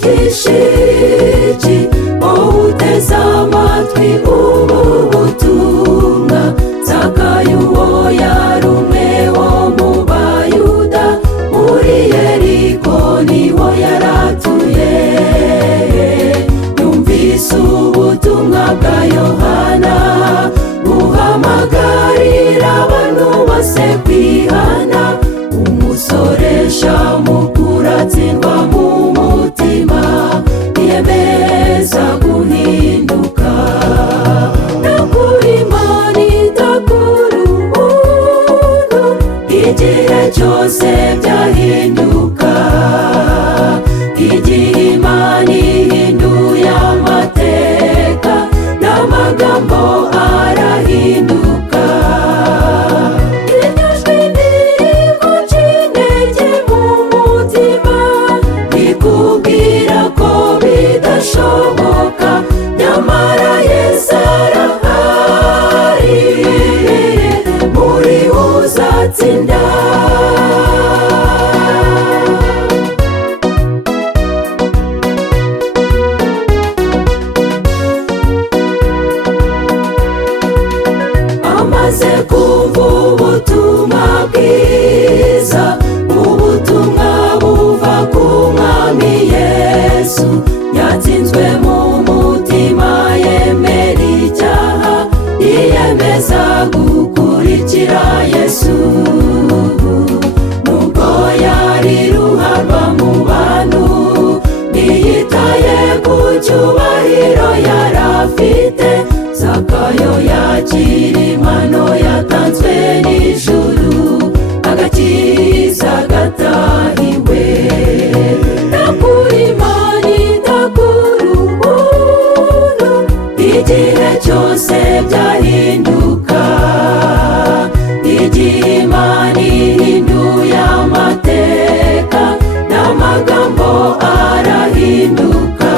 kwigisha iki wowe uteze amatwi ubu butumwa? Zakayo uwo yari umwe wo mu Bayuda, muri Yeriko niho yaratuye. Yumvise ubutumwa bwa Yohana buhamagarira abantu bose kwihana. Umusoresha mukuru atsindwa mu mutima, yiyemeza guhinduka. Nakuri Imana itakura ubuntu, igihe cyose byahinduka. Igihe Imana ihinduye amateka, n'amagambo arahinduka. Iryo jwi ntiriguca intege mu mutima, rikubwira ko bidashoboka, nyamara Yesu arahari, muri we uzatsinda. Amaze kumva ubutumwa bwiza, ubutumwa buva ku Mwami Yesu, yatsinzwe mu mutima, yemera icyaha, yiyemeza gukurikira Yesu. Nubwo yari ruharwa mu bantu, ntiyitaye ku cyubahiro yari afite. Zakayo yakira impano yatanzwe n'ijuru, agakiza gatahiwe. Nakuri Imana itakura ubuntu, igihe cyose byahinduka. Igihe Imana ihinduye amateka, n'amagambo arahinduka.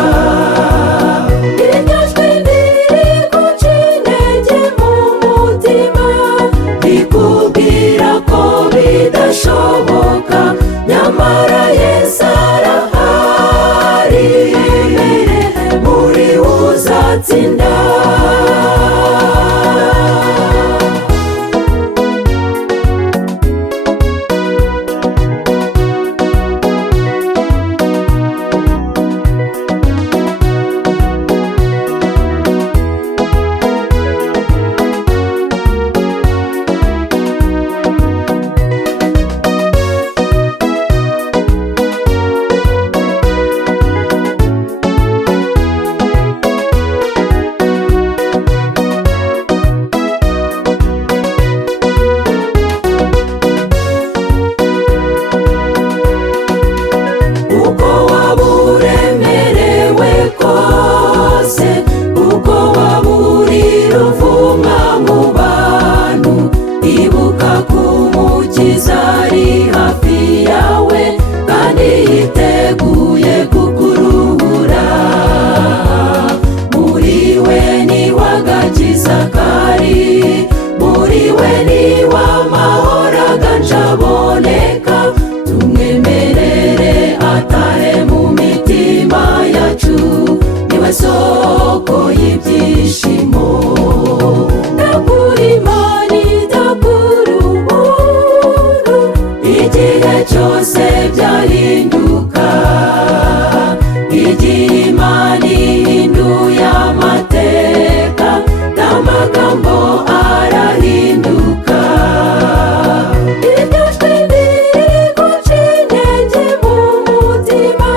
Iryo jwi ntiriguca intege mu mutima, rikubwira ko bidashoboka, nyamara Yesu arahari, muri we uzatsinda. Uko waba uremerewe kose, uko waba uri ruvumwa mu bantu, ibuka ko Umukiza ari hafi yawe, kandi yiteguye kukuruhura. Muri we niho agakiza kari, muri we niho amahoro aganje aboneka. Tumwemerere atahe mu mitima yacu, niwe soko y'ibyishimo. Nakuri Imana itakura ubuntu, igihe cyose byahinduka. Igihe Imana ihinduye amateka, n'amagambo arahinduka. Iryo jwi ntiriguca intege mu mutima,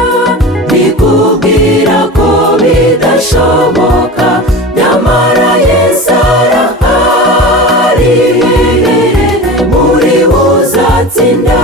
rikubwira ko bidashoboka, nyamara Yesu arahari, muri we uzatsinda.